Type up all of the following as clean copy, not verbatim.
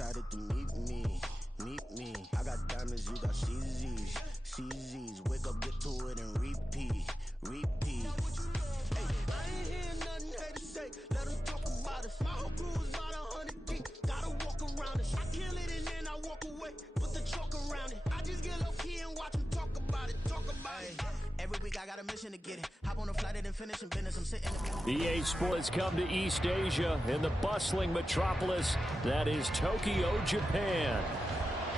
decided to meet me. I got diamonds, you got CZs. Wake up, get to it, and repeat. Hey, I ain't hearing nothing haters say. Let them talk about us. My whole crew is about 100 deep. Gotta walk around us. I kill it and then I walk away. Put the chalk around it. I just get low key and watch them talk about it. Every week I got a mission to get it. Hop on a flight and then finish in business. I'm sitting. EA Sports come to East Asia in the bustling metropolis that is Tokyo, Japan.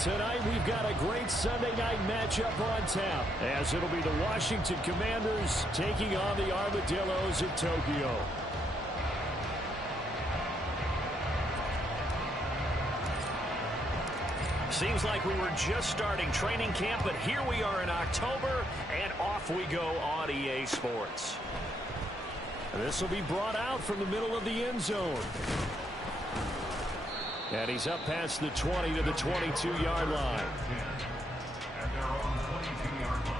Tonight we've got a great Sunday night matchup on tap, as it'll be the Washington Commanders taking on the Armadillos of Tokyo. Seems like we were just starting training camp, but here we are in October, and off we go on EA Sports. This will be brought out from the middle of the end zone. And he's up past the 20 to the 22-yard line. At their own 22-yard line.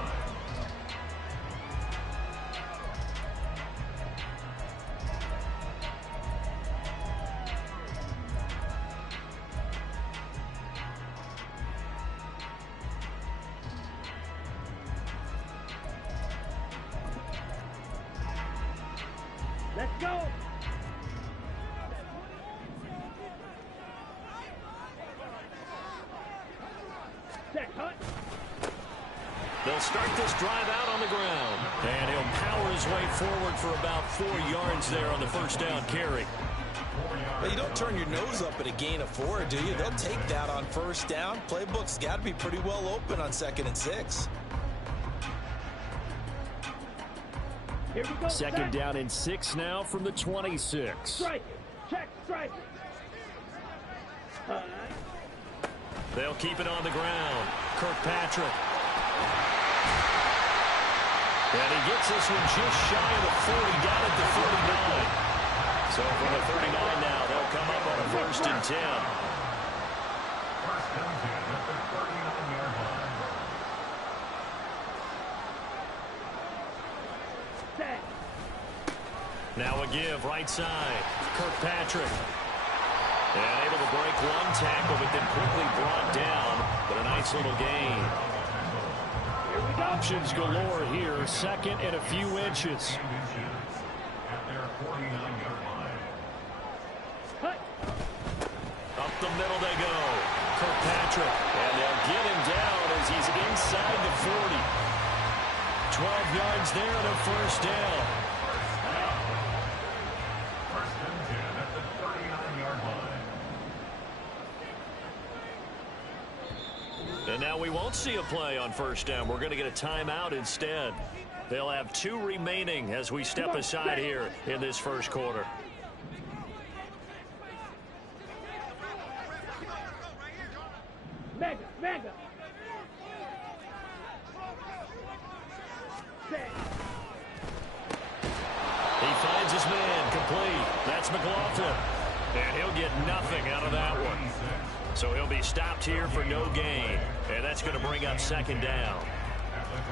Let's go! They'll start this drive out on the ground. And he'll power his way forward for about 4 yards there on the first down carry. Well, you don't turn your nose up at a gain of 4, do you? They'll take that on first down. Playbook's got to be pretty well open on 2nd and 6. Here we go. Second down and 6 now from the 26. Strike. Check, strike. They'll keep it on the ground. Kirkpatrick. And he gets this one just shy of the 40, down at the 39. So from the 39 now, they'll come up on a 1st and 10. 1st and 10 at the 39-yard line. Set. Now a give, right side. Kirkpatrick. And able to break one tackle, but then quickly brought down. But a nice little gain. Options galore here. 2nd and a few inches. At their 49-yard line. Up the middle they go. Kirkpatrick. And they'll get him down as he's inside the 40. 12 yards there and a 1st down. 1st and 10 at the 39-yard line. And now we won't see a play on 1st down. We're going to get a timeout instead. They'll have 2 remaining as we step aside here in this first quarter. Mega. He finds his man, complete. That's McLaughlin. And he'll get nothing out of that one. So he'll be stopped here for no gain. And that's going to bring up 2nd down.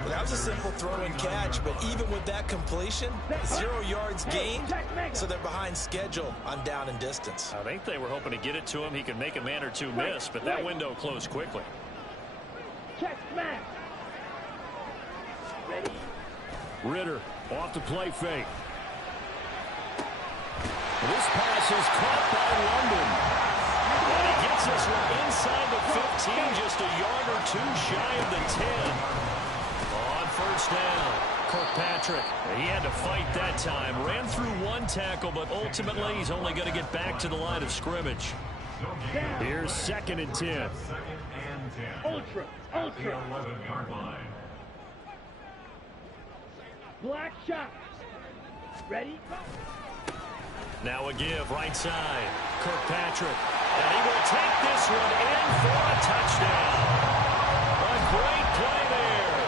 Well, that was a simple throw and catch, but even with that completion, 0 yards gained, so they're behind schedule on down and distance. I think they were hoping to get it to him. He could make a man or two miss, but that window closed quickly. Check smash. Ready? Ritter off the play fake. This pass is caught by London. And he gets this one inside the 15, just a yard or 2 shy of the 10. On 1st down, Kirkpatrick. He had to fight that time. Ran through one tackle, but ultimately he's only going to get back to the line of scrimmage. Here's 2nd and 10. 2nd and 10. Ultra. At the 11-yard line. Black shot. Ready? Now a give, right side. Kirkpatrick. And he will take this one in for a touchdown. A great play there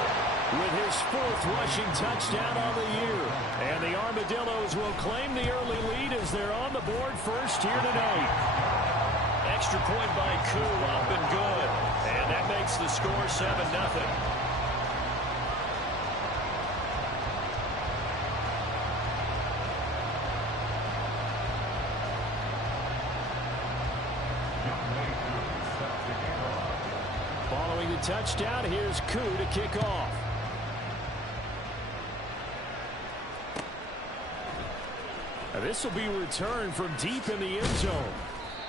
with his 4th rushing touchdown on the year. And the Armadillos will claim the early lead as they're on the board first here tonight. Extra point by Koo, up and good. And that makes the score 7-0. Throwing the touchdown, here's Koo to kick off. This will be returned from deep in the end zone.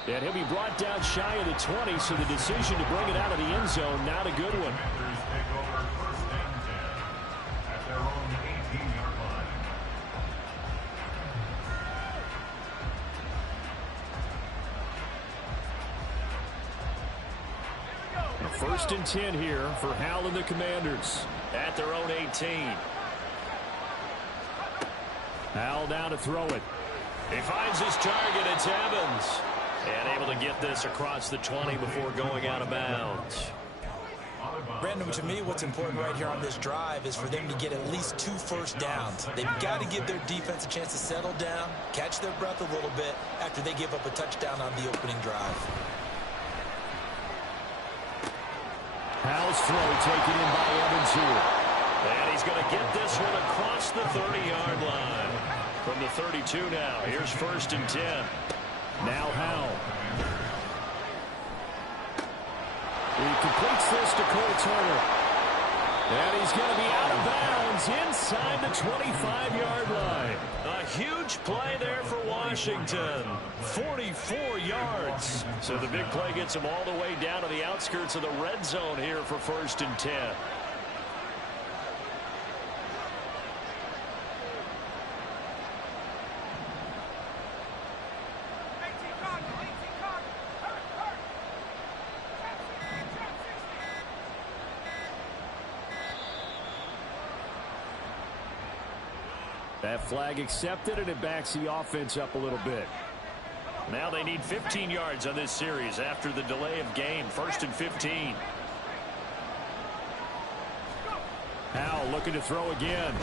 And he'll be brought down shy of the 20, so the decision to bring it out of the end zone, not a good one. Commanders take over 1st and 10 at their own 18-yard line. First and 10 here for Hal and the Commanders at their own 18. Hal down to throw it. He finds his target. It's Evans. And able to get this across the 20 before going out of bounds. Brandon, to me, what's important right here on this drive is for them to get at least 2 first downs. They've got to give their defense a chance to settle down, catch their breath a little bit after they give up a touchdown on the opening drive. Hal's throw taken in by Evans here. And he's going to get this one across the 30-yard line. From the 32 now, here's 1st and 10. Now Hal. He completes this to Cole Turner. And he's going to be out of bounds inside the 25-yard line. A huge play there for Washington. 44 yards. So the big play gets him all the way down to the outskirts of the red zone here for 1st and 10. That flag accepted, and it backs the offense up a little bit. Now they need 15 yards on this series after the delay of game. 1st and 15. Hal looking to throw again.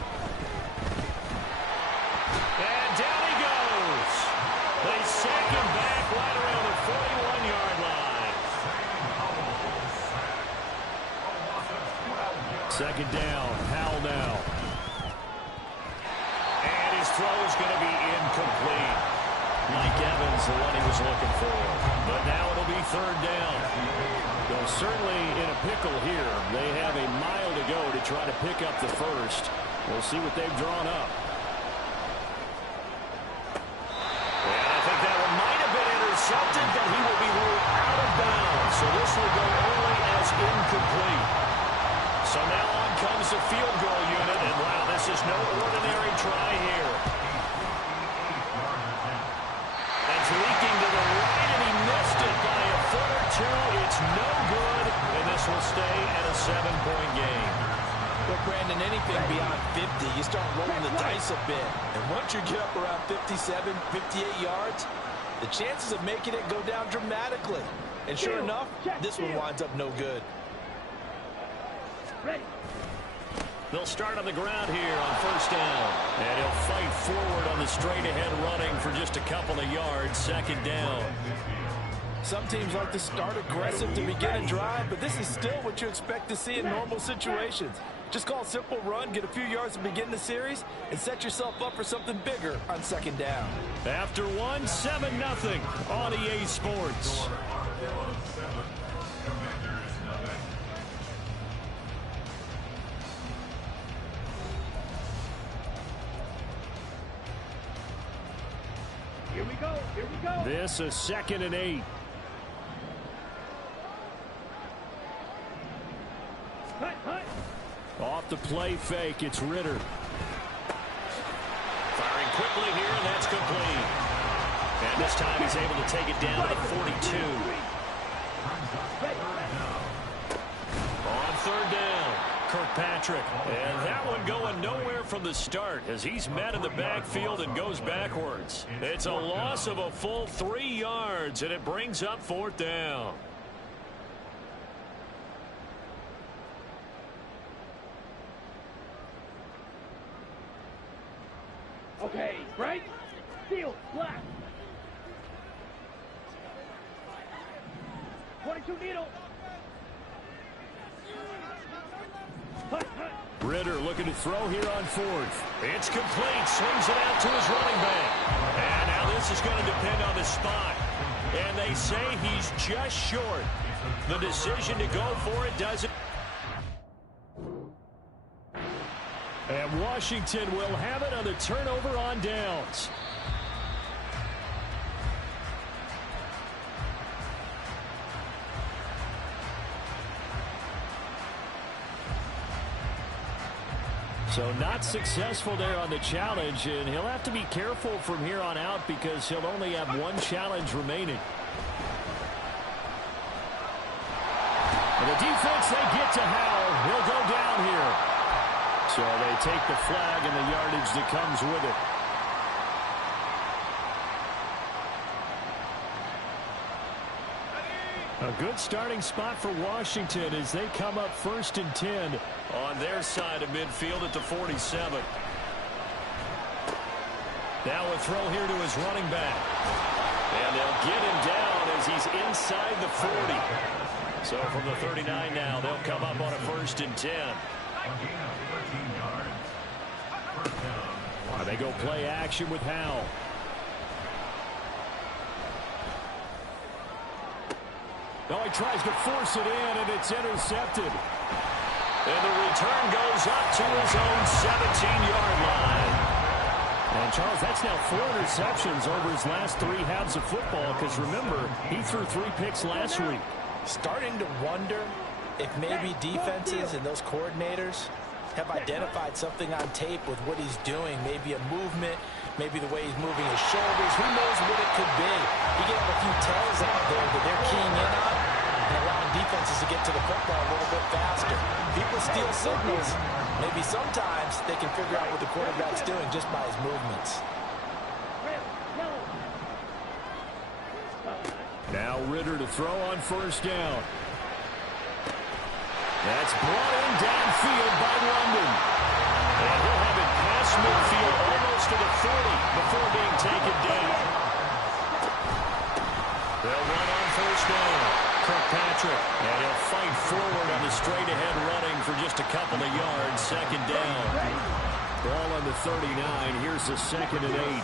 And down he goes. They sack him back right around the 41-yard line. 2nd down. Hal now. Throw is going to be incomplete. Mike Evans, the one he was looking for. But now it'll be 3rd down. Well, certainly in a pickle here. They have a mile to go to try to pick up the first. We'll see what they've drawn up. And I think that one might have been intercepted, but he will be ruled out of bounds. So this will go only as incomplete. So now on comes the field goal unit, and wow, this is no ordinary try here. That's leaking to the right, and he missed it by a foot or two. It's no good, and this will stay at a 7-point game. Well, Brandon, anything beyond 50, you start rolling the dice a bit. And once you get up around 57, 58 yards, the chances of making it go down dramatically. And sure enough, this one winds up no good. Ready. They'll start on the ground here on 1st down. And he'll fight forward on the straight-ahead running for just a couple of yards. 2nd down. Some teams like to start aggressive to begin a drive, but this is still what you expect to see in normal situations. Just call a simple run, get a few yards to begin the series, and set yourself up for something bigger on 2nd down. After 7-0 on EA Sports. Here we go. Here we go. This is 2nd and 8. Hut, hut. Off the play fake, it's Ritter. Firing quickly here, and that's complete. And this time he's able to take it down to the 42. On 3rd down, Kirkpatrick. And that one going nowhere from the start as he's met in the backfield and goes backwards. It's a loss of a full 3 yards, and it brings up 4th down. Okay, right? Steel, black. 22 needle. Hut, hut. Ritter looking to throw here on 4th. It's complete. Swings it out to his running back. And now this is going to depend on the spot. And they say he's just short. The decision to go for it doesn't. And Washington will have it on the turnover on downs. So not successful there on the challenge, and he'll have to be careful from here on out because he'll only have one challenge remaining. And the defense, they get to Howell. He'll go down here. So they take the flag and the yardage that comes with it. A good starting spot for Washington as they come up 1st and 10 on their side of midfield at the 47. Now a throw here to his running back. And they'll get him down as he's inside the 40. So from the 39 now, they'll come up on a 1st and 10. They go play action with Howell. Oh, he tries to force it in, and it's intercepted. And the return goes up to his own 17-yard line. And, Charles, that's now 4 interceptions over his last 3 halves of football because, remember, he threw 3 picks last week. Starting to wonder if maybe defenses and those coordinators have identified something on tape with what he's doing. Maybe a movement, maybe the way he's moving his shoulders. Who knows what it could be? He can have a few tells out there that they're keying in on and allowing defenses to get to the football a little bit faster. People steal signals. Maybe sometimes they can figure out what the quarterback's doing just by his movements. Now Ritter to throw on 1st down. That's brought in downfield by London. And he'll have it past midfield almost to the 40 before being taken down. They'll run on 1st down. Kirkpatrick. And he'll fight forward on the straight-ahead running for just a couple of yards. 2nd down. Ball on the 39. Here's the 2nd and 8.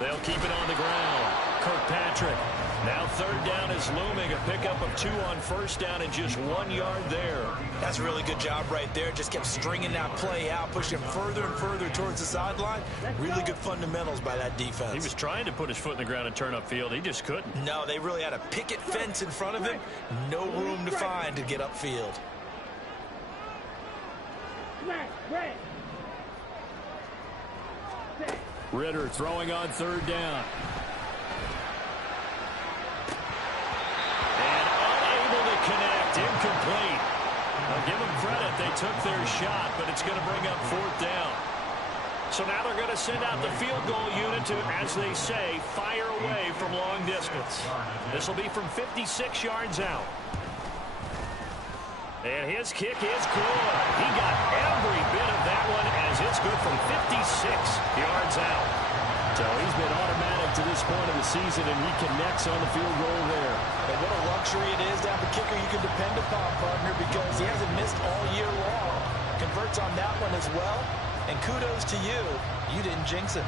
They'll keep it on the ground. Kirkpatrick. Now 3rd down is looming. A pickup of 2 on 1st down and just 1 yard there. That's a really good job right there. Just kept stringing that play out, pushing further and further towards the sideline. Really good fundamentals by that defense. He was trying to put his foot in the ground and turn upfield. He just couldn't. No, they really had a picket fence in front of him. No room to find to get upfield. Ritter throwing on 3rd down. And unable to connect. Incomplete. I'll give them credit. They took their shot, but it's going to bring up 4th down. So now they're going to send out the field goal unit to, as they say, fire away from long distance. This will be from 56 yards out. And his kick is good. He got every bit of that one as it's good from 56 yards out. So he's been automatic to this point of the season, and he connects on the field goal there. And what a luxury it is to have a kicker you can depend upon, partner, because he hasn't missed all year long. Converts on that one as well. And kudos to you. You didn't jinx him.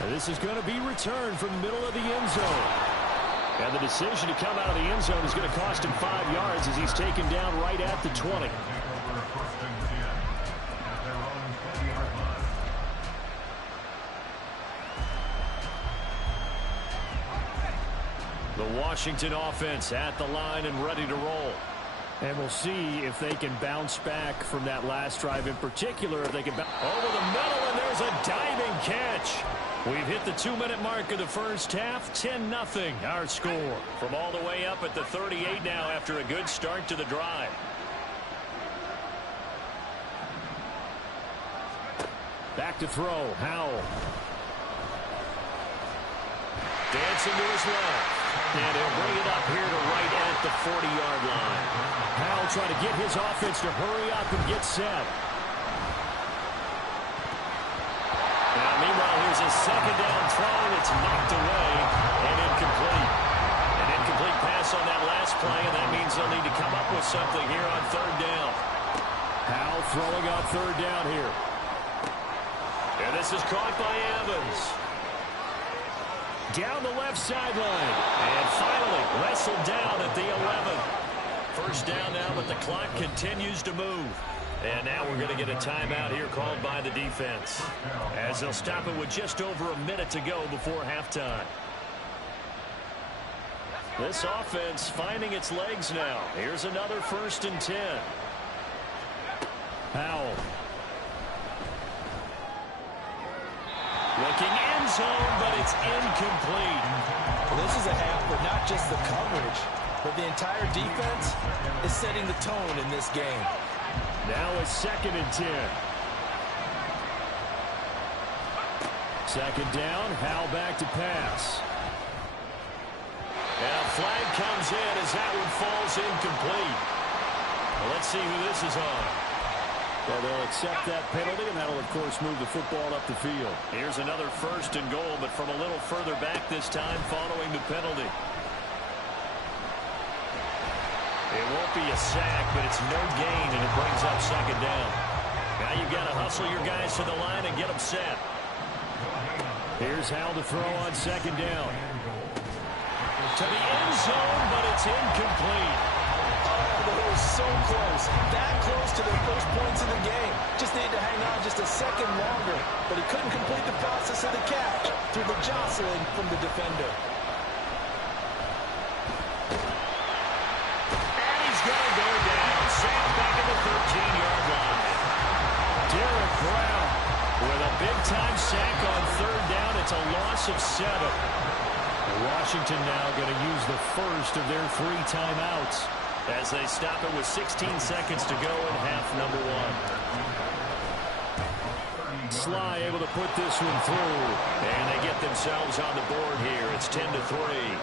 And this is going to be returned from the middle of the end zone. And the decision to come out of the end zone is going to cost him 5 yards as he's taken down right at the 20. The Washington offense at the line and ready to roll. And we'll see if they can bounce back from that last drive in particular. If they can over the middle, and there's a diving catch. We've hit the 2-minute mark of the first half. 10-0 our score. From all the way up at the 38 now after a good start to the drive. Back to throw. Howell. Dancing to his left. And he'll bring it up here to right at the 40-yard line. Howell trying to get his offense to hurry up and get set. Now, meanwhile, here's a 2nd down throw. It's knocked away and incomplete. An incomplete pass on that last play, and that means they'll need to come up with something here on 3rd down. Howell throwing on 3rd down here. And this is caught by Evans. Down the left sideline. And finally wrestled down at the 11. First down now, but the clock continues to move. And now we're going to get a timeout here called by the defense, as they'll stop it with just over a minute to go before halftime. This offense finding its legs now. Here's another 1st and 10. Powell. Looking end zone, but it's incomplete. Well, this is a half where not just the coverage, but the entire defense is setting the tone in this game. Now it's 2nd and 10. Second down, Howell back to pass. And a flag comes in as that one falls incomplete. Well, let's see who this is on. Well, they'll accept that penalty, and that'll, of course, move the football up the field. Here's another 1st and goal, but from a little further back this time following the penalty. It won't be a sack, but it's no gain, and it brings up 2nd down. Now you've got to hustle your guys to the line and get them set. Here's Howell to throw on 2nd down. To the end zone, but it's incomplete. Oh, that was so close. That close to their first points in the game. Just needed to hang on just a second longer, but he couldn't complete the process of the catch through the jostling from the defender. Going to go down. Sacked back at the 13-yard line. Derek Brown with a big-time sack on 3rd down. It's a loss of 7. Washington now going to use the first of their 3 timeouts as they stop it with 16 seconds to go in half number 1. Sly able to put this one through, and they get themselves on the board here. It's 10-3.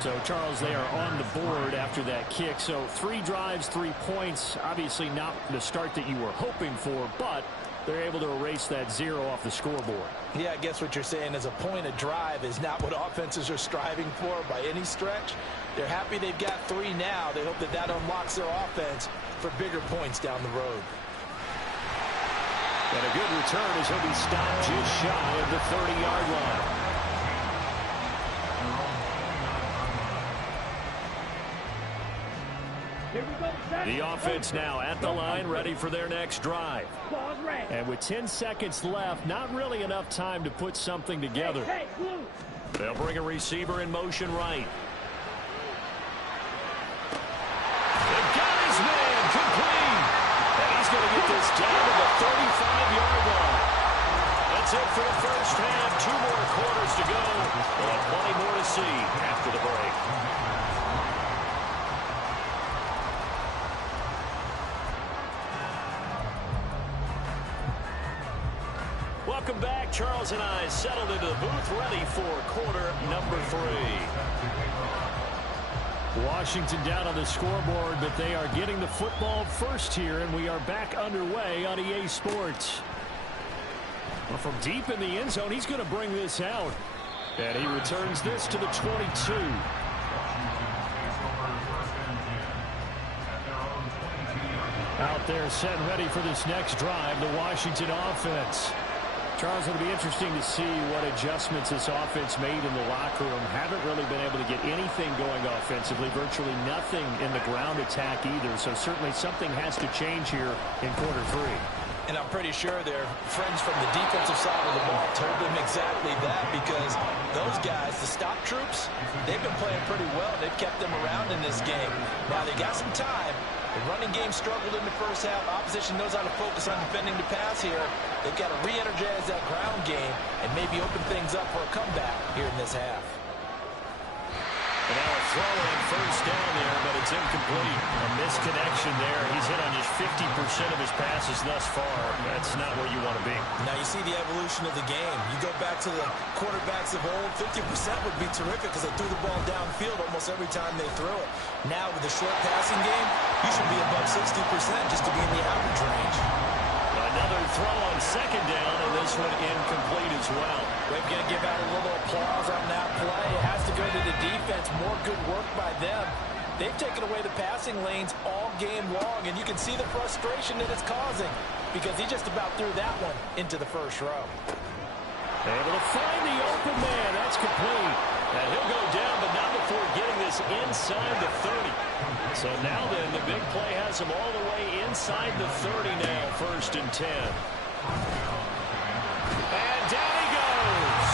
So, Charles, they are on the board after that kick. So 3 drives, 3 points. Obviously not the start that you were hoping for, but they're able to erase that 0 off the scoreboard. Yeah, I guess what you're saying is a point of drive is not what offenses are striving for by any stretch. They're happy they've got 3 now. They hope that that unlocks their offense for bigger points down the road. And a good return as he'll be stopped just shy of the 30-yard line. The offense now at the line, ready for their next drive. And with 10 seconds left, not really enough time to put something together. They'll bring a receiver in motion right. They got his man complete. And he's going to get this down to the 35-yard line. That's it for the first half. 2 more quarters to go. We'll have plenty more to see after the break. Welcome back. Charles and I settled into the booth, ready for quarter number 3. Washington down on the scoreboard, but they are getting the football first here, and we are back underway on EA Sports. Well, from deep in the end zone, he's going to bring this out. And he returns this to the 22. Out there set and ready for this next drive, the Washington offense. Charles, it'll be interesting to see what adjustments this offense made in the locker room. Haven't really been able to get anything going offensively, virtually nothing in the ground attack either. So certainly something has to change here in quarter 3. And I'm pretty sure their friends from the defensive side of the ball told them exactly that, because those guys, the stop troops, they've been playing pretty well. They've kept them around in this game. Now they got some time. The running game struggled in the first half. Opposition knows how to focus on defending the pass here. They've got to re-energize that ground game and maybe open things up for a comeback here in this half. And now a throw in first down there, but it's incomplete. A misconnection there. He's hit on just 50% of his passes thus far. That's not where you want to be. Now you see the evolution of the game. You go back to the quarterbacks of old, 50% would be terrific because they threw the ball downfield almost every time they threw it. Now with the short passing game, you should be above 60% just to be in the average range. Another throw on second down, and this one incomplete as well. We're going to give out a little applause on that play. It has to go to the defense. More good work by them. They've taken away the passing lanes all game long, and you can see the frustration that it's causing because he just about threw that one into the first row. Able to find the open man. That's complete. And he'll go down, but not before getting this inside the 30. So now then, the big play has him all the way inside the 30 now, 1st and 10. And down he goes.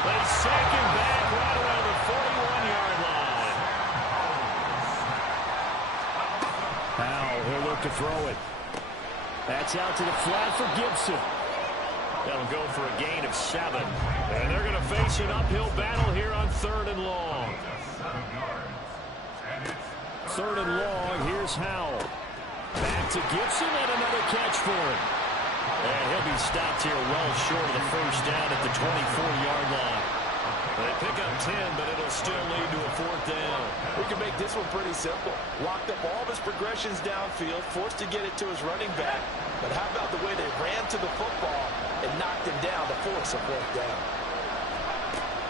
They sack him back right around the 41-yard line. Powell, he'll look to throw it. That's out to the flat for Gibson. That'll go for a gain of 7. And they're going to face an uphill battle here on 3rd and long. 3rd and long, here's Howell. Back to Gibson and another catch for him. And he'll be stopped here well short of the first down at the 24-yard line. They pick up 10, but it'll still lead to a 4th down. We can make this one pretty simple. Locked up all of his progressions downfield, forced to get it to his running back. But how about the way they ran to the football and knocked him down to force a 4th down?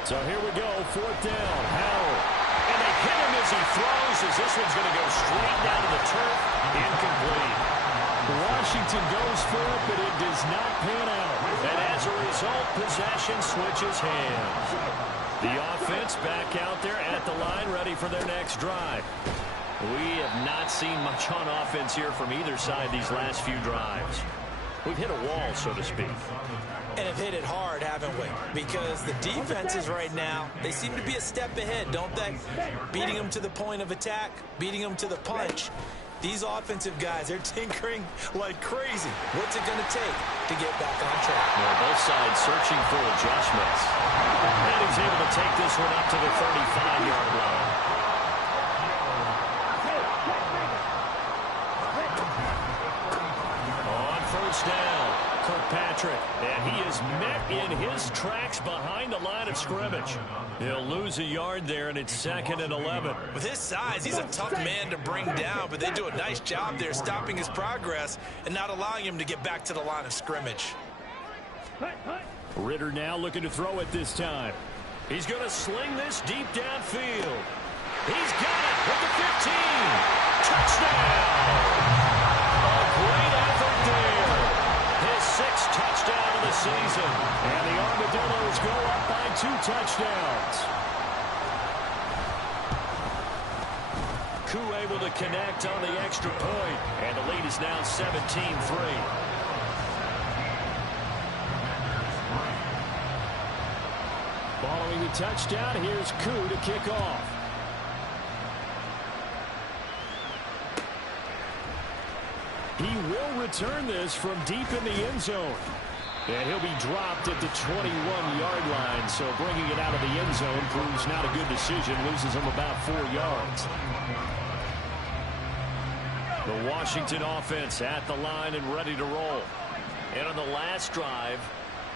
So here we go, 4th down, Howell. And they hit him as he throws, as this one's going to go straight down to the turf. Incomplete. Washington goes for it, but it does not pan out. And as a result, possession switches hands. The offense back out there at the line, ready for their next drive. We have not seen much on offense here from either side these last few drives. We've hit a wall, so to speak. And have hit it hard, haven't we? Because the defenses right now, they seem to be a step ahead, don't they? Beating them to the point of attack, beating them to the punch. These offensive guys, they're tinkering like crazy. What's it going to take to get back on track? Well, both sides searching for adjustments. And he's able to take this one up to the 35-yard line. On 1st down, Kirkpatrick. And he is met in his tracks behind the line of scrimmage. He'll lose a yard there, and it's 2nd and 11. With his size, he's a tough man to bring down, but they do a nice job there stopping his progress and not allowing him to get back to the line of scrimmage. Ritter now looking to throw it this time. He's going to sling this deep downfield. He's got it at the 15. Touchdown! A great effort there. His 6th touchdown of the season. And the Armadillos go up by 2 touchdowns. Koo able to connect on the extra point. And the lead is now 17-3. Following the touchdown, here's Koo to kick off. He will return this from deep in the end zone. And he'll be dropped at the 21-yard line. So bringing it out of the end zone proves not a good decision. Loses him about 4 yards. The Washington offense at the line and ready to roll. And on the last drive,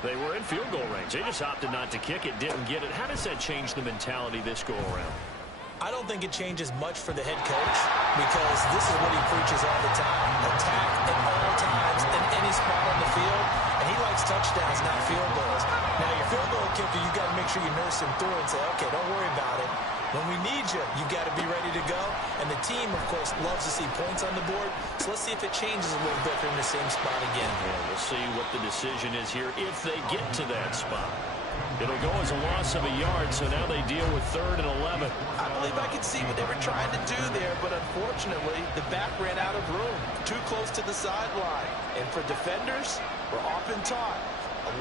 they were in field goal range. They just opted not to kick it, didn't get it. How does that change the mentality this go around? I don't think it changes much for the head coach because this is what he preaches all the time. Attack at all times in any spot on the field, and he likes touchdowns, not field goals. Now, your field goal kicker, you got to make sure you nurse him through and say, okay, don't worry about it. When we need you, you got to be ready to go. And the team, of course, loves to see points on the board. So let's see if it changes a little bit. They're in the same spot again. Yeah, we'll see what the decision is here if they get to that spot. It'll go as a loss of a yard, so now they deal with 3rd and 11. I believe I could see what they were trying to do there, but unfortunately, the back ran out of room. Too close to the sideline. And for defenders, we're often taught,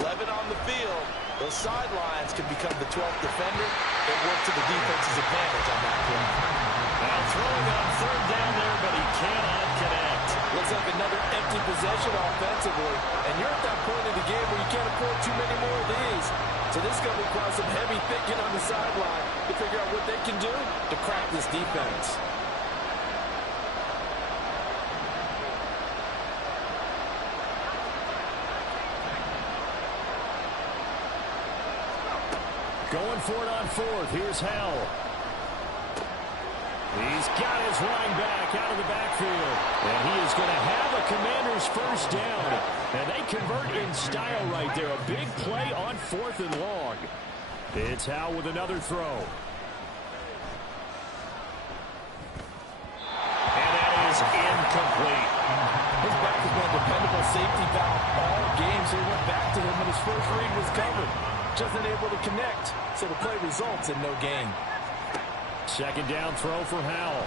11 on the field, those sidelines can become the 12th defender. It worked to the defense's advantage on that play. Now throwing on 3rd down there, but he cannot connect. Looks like another empty possession offensively. And you're at that point in the game where you can't afford too many more of these. So this is going to require some heavy thinking on the sideline to figure out what they can do to crack this defense. Going for it on 4th. Here's Howell. He's got his running back out of the backfield. And he is going to have a Commander's 1st down. And they convert in style right there. A big play on 4th and long. It's Howell with another throw. back to him when his first read was covered. Just unable to connect, so the play results in no gain. Second down throw for Howell.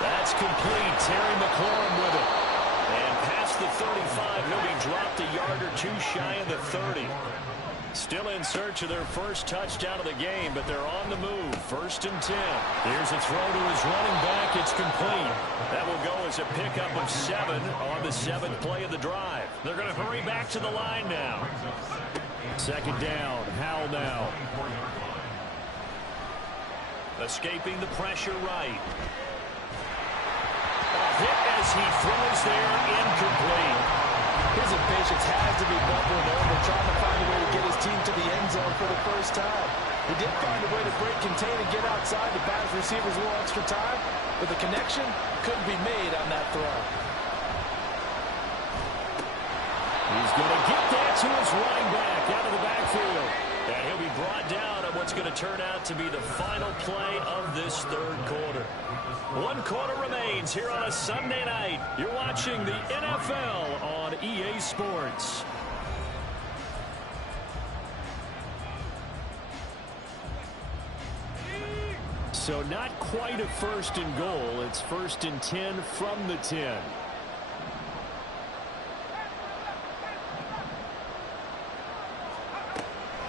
That's complete. Terry McLaurin with it. And past the 35, he'll be dropped a yard or two shy of the 30. Still in search of their first touchdown of the game, but they're on the move. 1st and 10. Here's a throw to his running back. It's complete. That will go as a pickup of 7 on the 7th play of the drive. They're going to hurry back to the line now. Second down. Howell now. Escaping the pressure right. A hit as he throws there, incomplete. His impatience has to be bubbling over, trying to find a way to get his team to the end zone for the first time. He did find a way to break contain and get outside to buy his receivers a little extra time, but the connection couldn't be made on that throw. He's going to get that to his running back out of the backfield. And he'll be brought down on what's going to turn out to be the final play of this 3rd quarter. 1 quarter remains here on a Sunday night. You're watching the NFL on EA Sports. So not quite a 1st and goal. It's 1st and 10 from the 10.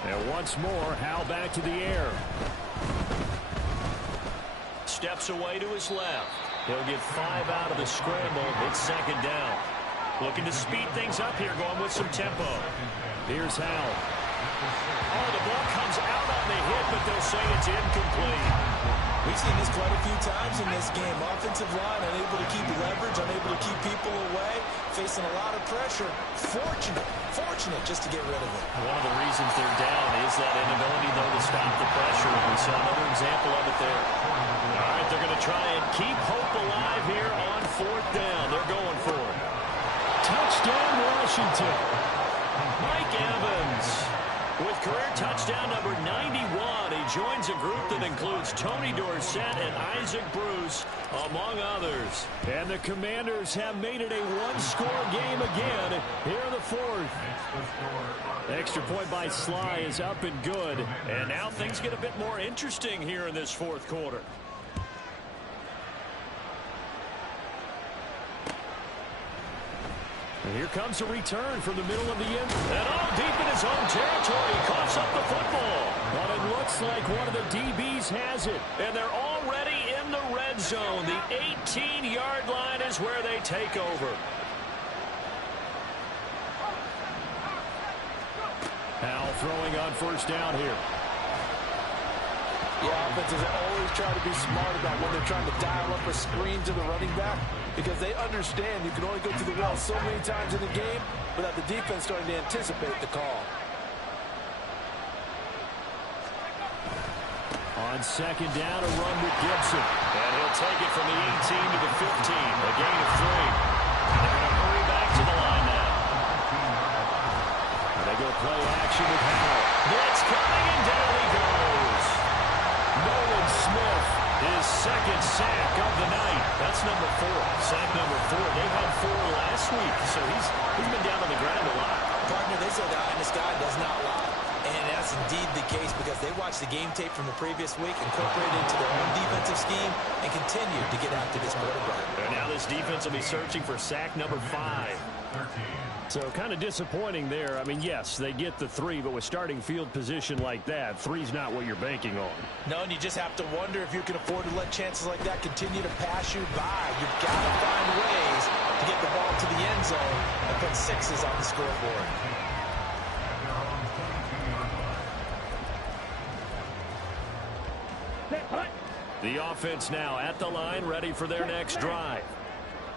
And once more, Howell back to the air. Steps away to his left. He'll get 5 out of the scramble. It's 2nd down. Looking to speed things up here, going with some tempo. Here's Howell. Oh, the ball comes out on the hit, but they'll say it's incomplete. We've seen this quite a few times in this game. Offensive line unable to keep leverage, unable to keep people away, facing a lot of pressure. Fortunate just to get rid of it. One of the reasons they're down is that inability, though, to stop the pressure. We saw another example of it there. All right, they're going to try and keep hope alive here on 4th down. They're going for it. Touchdown, Washington. Mike Evans with career touchdown number 91. He joins a group that includes Tony Dorsett and Isaac Bruce, among others. And the Commanders have made it a 1-score game again here in the 4th. Extra point by Sly is up and good. And now things get a bit more interesting here in this 4th quarter. And here comes a return from the middle of the end. And all deep in his own territory. He coughs up the football. But it looks like one of the DBs has it. And they're already in the red zone. The 18-yard line is where they take over. Howell throwing on 1st down here. The offenses always try to be smart about when they're trying to dial up a screen to the running back, because they understand you can only go to the well so many times in the game without the defense starting to anticipate the call. On 2nd down, a run with Gibson. And he'll take it from the 18 to the 15. A gain of 3. And they're going to hurry back to the line now. And they go play action with Howell. Blitz coming, and down he goes. Nolan Smith, his 2nd sack of the night. That's number 4. Sack number 4. They had 4 last week, so he's been down on the ground a lot. Partner, they said this guy does not lie. And that's indeed the case, because they watched the game tape from the previous week, incorporated into their own defensive scheme, and continued to get after this quarterback. And now this defense will be searching for sack number 5. So kind of disappointing there. I mean, yes, they get the 3, but with starting field position like that, 3's not what you're banking on. No, and you just have to wonder if you can afford to let chances like that continue to pass you by. You've got to find ways to get the ball to the end zone and put 6s on the scoreboard. The offense now at the line, ready for their next drive.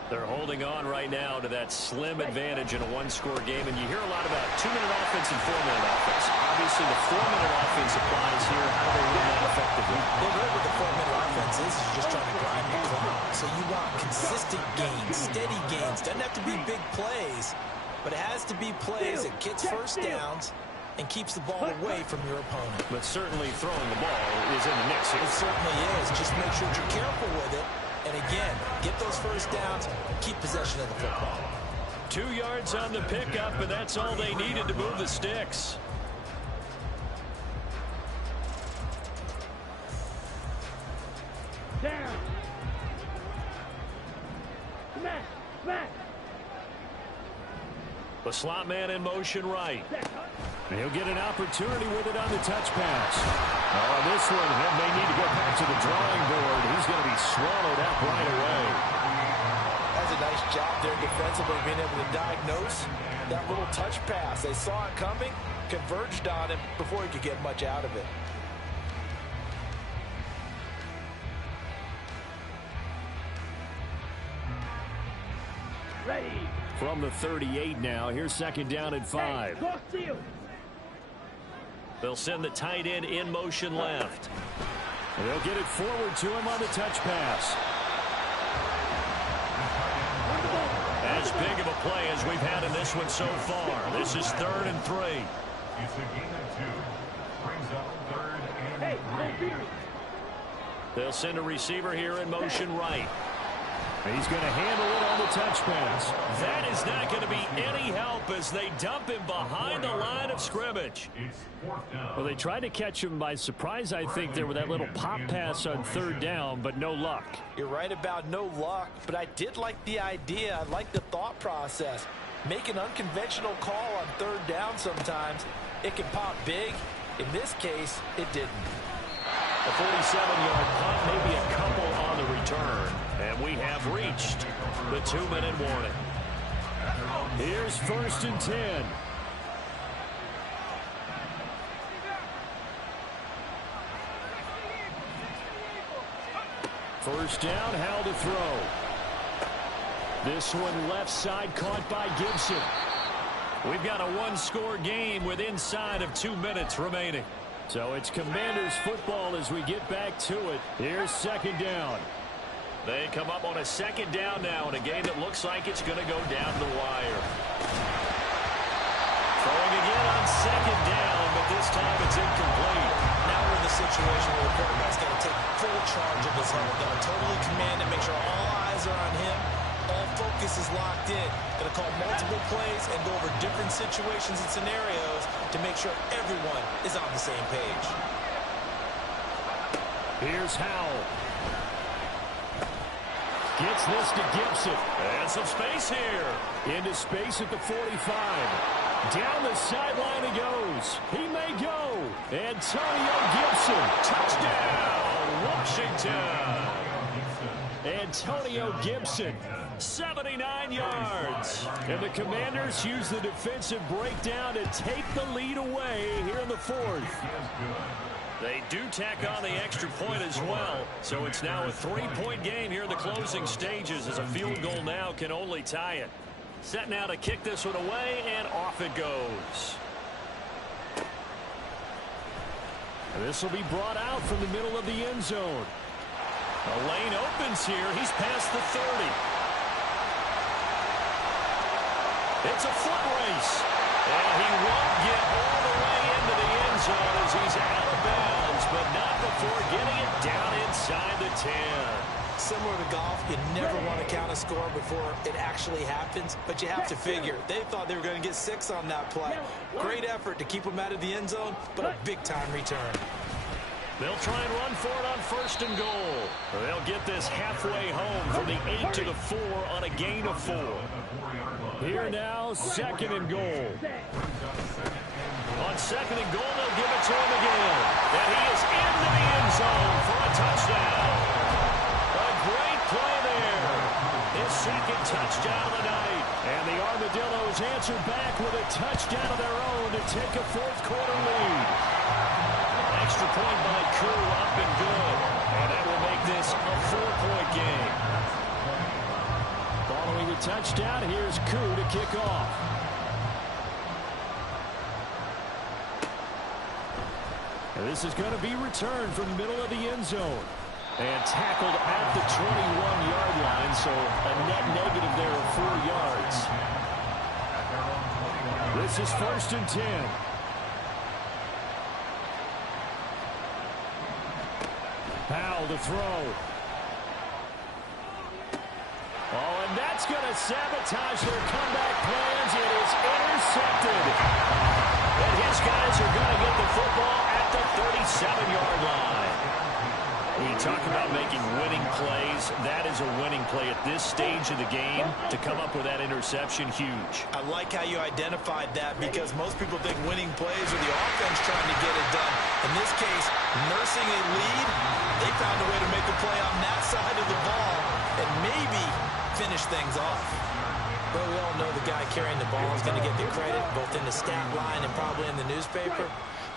They're holding on right now to that slim advantage in a 1-score game, and you hear a lot about 2-minute offense and 4-minute offense. Obviously, the 4-minute offense applies here. How do they run that effectively? Well, really what the 4-minute offense is you're just trying to grind the clock. So you want consistent gains, steady gains. Doesn't have to be big plays, but it has to be plays that gets first downs and keeps the ball away from your opponent. But certainly throwing the ball is in the mix here. It certainly is. Just make sure you're careful with it. And again, get those first downs, keep possession of the football. 2 yards on the pickup, and that's all they needed to move the sticks. Down. Smash. Smash. The slot man in motion right. And he'll get an opportunity with it on the touch pass. Oh, this one, he may need to go back to the drawing board. He's going to be swallowed up right away. That's a nice job there defensively, being able to diagnose that little touch pass. They saw it coming, converged on him before he could get much out of it. Ready. From the 38 now, here's second down and 5. Cross field. They'll send the tight end in motion left. And they'll get it forward to him on the touch pass. As big of a play as we've had in this one so far. This is 3rd and 3. It's a gain of 2. Brings up 3rd and 3. Hey, no fear. They'll send a receiver here in motion right. He's going to handle it on the touch pass. That is not going to be any help as they dump him behind the line of scrimmage. It's 4th down. Well, they tried to catch him by surprise, I think, there with that little pop pass on 3rd down, but no luck. You're right about no luck, but I did like the idea. I like the thought process. Make an unconventional call on 3rd down sometimes. It can pop big. In this case, it didn't. A 47-yard punt, maybe a couple on the return. And we have reached the 2-minute warning. Here's 1st and 10. First down, Howell to throw. This one left side caught by Gibson. We've got a one-score game with inside of 2 minutes remaining. So it's Commanders football as we get back to it. Here's second down. They come up on a second down now in a game that looks like it's going to go down to the wire. Throwing again on second down, but this time it's incomplete. Now we're in the situation where the quarterback's got to take full charge of his huddle. Got to totally command it, make sure all eyes are on him. All focus is locked in. Going to call multiple plays and go over different situations and scenarios to make sure everyone is on the same page. Here's Howell. Gets this to Gibson. And some space here. Into space at the 45. Down the sideline he goes. He may go. Antonio Gibson. Touchdown, Washington. Antonio Gibson, 79 yards. And the Commanders use the defensive breakdown to take the lead away here in the 4th. They do tack on the extra point as well. So it's now a 3-point game here in the closing stages as a field goal now can only tie it. Set now to kick this one away, and off it goes. And this will be brought out from the middle of the end zone. The lane opens here. He's past the 30. It's a foot race. And he won't get all the way into the end zone as he's out of bounds, but not before getting it down inside the 10. Similar to golf, you never want to count a score before it actually happens, but you have to figure. They thought they were going to get 6 on that play. Great effort to keep them out of the end zone, but a big-time return. They'll try and run for it on 1st and goal. They'll get this halfway home from the 8 to the 4 on a gain of 4. Here now, 2nd and goal. On 2nd and goal, they'll give it to him again. And he is into the end zone for a touchdown. A great play there. His 2nd touchdown of the night. And the Armadillos answer back with a touchdown of their own to take a 4th quarter lead. Extra point by Koo, up and good. And that will make this a 4-point game. Following the touchdown, here's Koo to kick off. And this is going to be returned from the middle of the end zone. And tackled at the 21-yard line, so a net negative there of 4 yards. This is 1st and 10. Howell to throw. Oh, and that's going to sabotage their comeback play Giants are going to get the football at the 37-yard line. When you talk about making winning plays, that is a winning play at this stage of the game. To come up with that interception, huge. I like how you identified that because most people think winning plays are the offense trying to get it done. In this case, nursing a lead, they found a way to make a play on that side of the ball and maybe finish things off. But we all know the guy carrying the ball is going to get the credit both in the stat line and probably in the newspaper.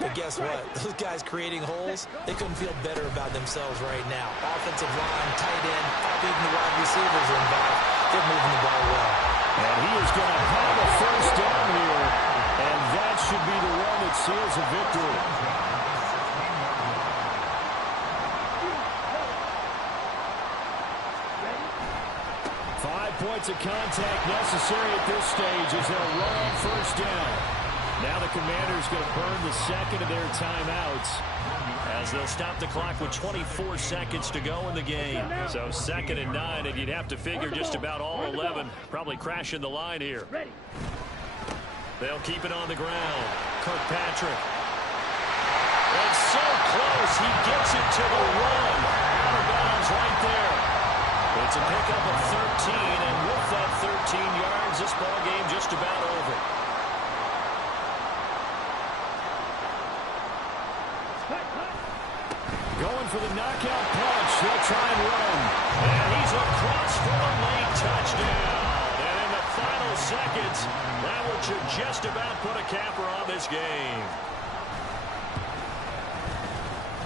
But guess what? Those guys creating holes, they couldn't feel better about themselves right now. Offensive line, tight end, probably even the wide receivers are involved. They're moving the ball well. And he is going to have a first down here. And that should be the one that seals a victory. Points of contact necessary at this stage as they'll run on first down. Now the Commanders going to burn the second of their timeouts as they'll stop the clock with 24 seconds to go in the game. So 2nd and 9, and you'd have to figure just about all 11 probably crashing the line here. They'll keep it on the ground. Kirkpatrick. It's so close. He gets it to the one. Out of bounds right there. It's a pickup of 13, and with that 13 yards, this ball game just about over. Going for the knockout punch. They'll try and run. And he's across for a late touchdown. And in the final seconds, that would just about put a capper on this game.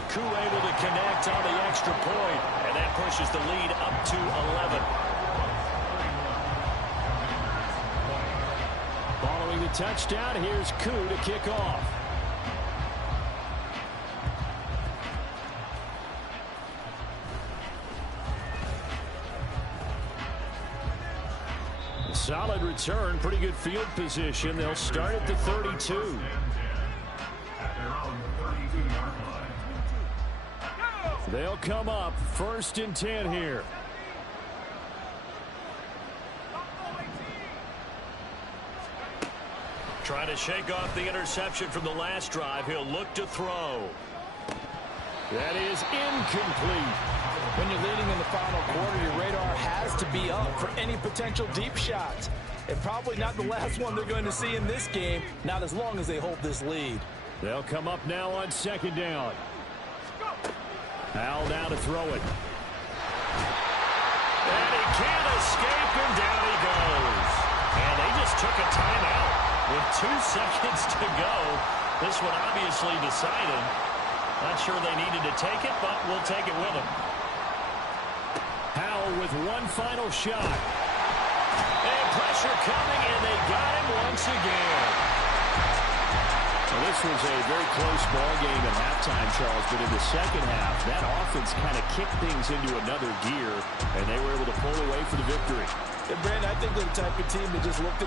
Koo able to connect on the extra point, and that pushes the lead up to 11. Following the touchdown, here's Koo to kick off. Solid return, pretty good field position. They'll start at the 32. They'll come up 1st and 10 here. Trying to shake off the interception from the last drive. He'll look to throw. That is incomplete. When you're leading in the final quarter, your radar has to be up for any potential deep shots. And probably not the last one they're going to see in this game, not as long as they hold this lead. They'll come up now on 2nd down. Howell now to throw it. And he can't escape, and down he goes. And they just took a timeout with 2 seconds to go. This one obviously decided. Not sure they needed to take it, but we'll take it with them. Howell with one final shot. And pressure coming, and they got him once again. Well, this was a very close ball game at halftime, Charles, but in the second half, that offense kind of kicked things into another gear, and they were able to pull away for the victory. And Brandon, I think they're the type of team that just looked at